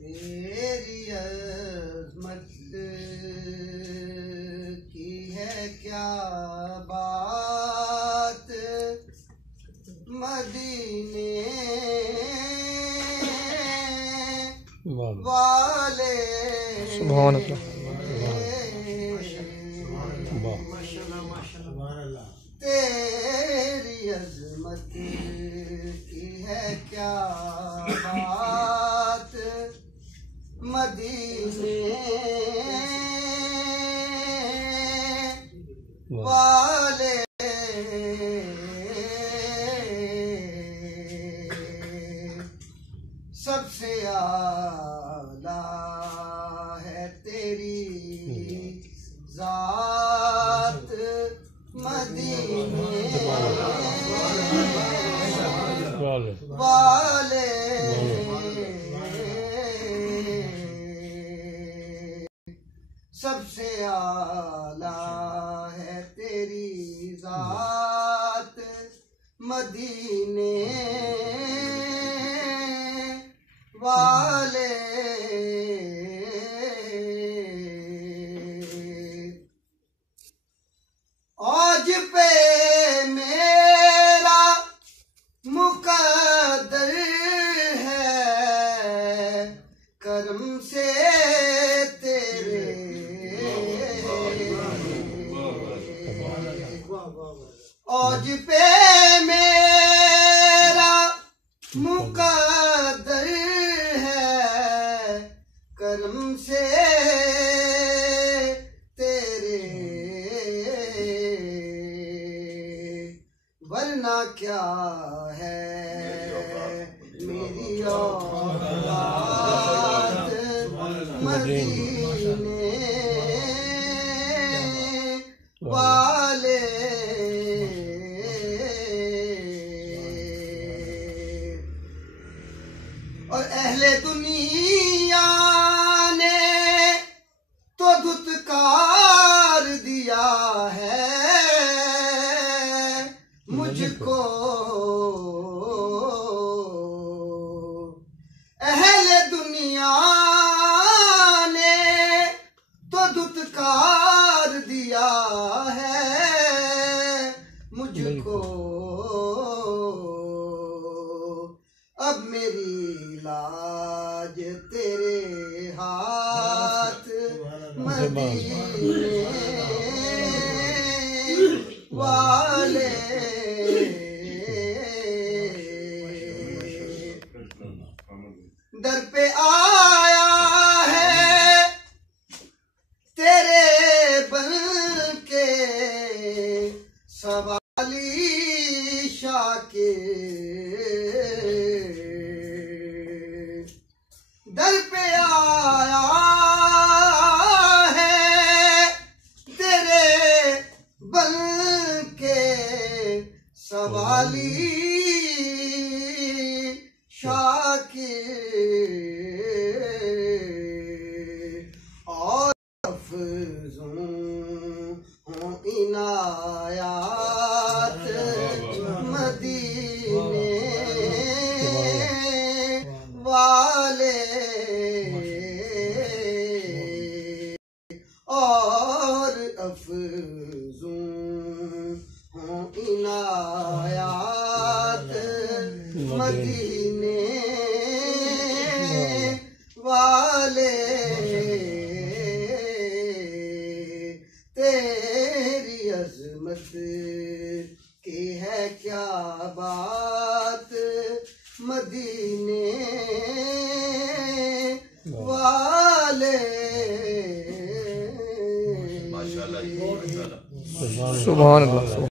तेरी अज़मत की है क्या बात, मदीने वाले सुभान अल्लाह। तेरी अज़मत की है क्या बात, मदीने वाले सबसे आला है तेरी ज़ात, मदीने वाले सबसे आला है तेरी ज़ात, मदीने वाले आज पे मेरा मुकद्दर है, करम से तेरे आज पे मेरा मुकद्दर है, करम से तेरे, वरना क्या है मेरी औकात, मदीने वाले और अहले दुनिया ने तो धुतकार दिया है मुझको, अहले दुनिया ने तो धुतकार दिया है मुझको, अब मेरी लाज तेरे हाथ, मदीने वाले दर पे आया है तेरे बन के सवाली शाकिर, दर पे आया है तेरे बन के सवाली शाकिर, और अफ़ज़ों हों इनायात, मदीने वाले और अफ़ज़ों हों इनायात, मदीने वाले तेरी अज़मत की है क्या बात, मदीने वाले। सुभान अल्लाह।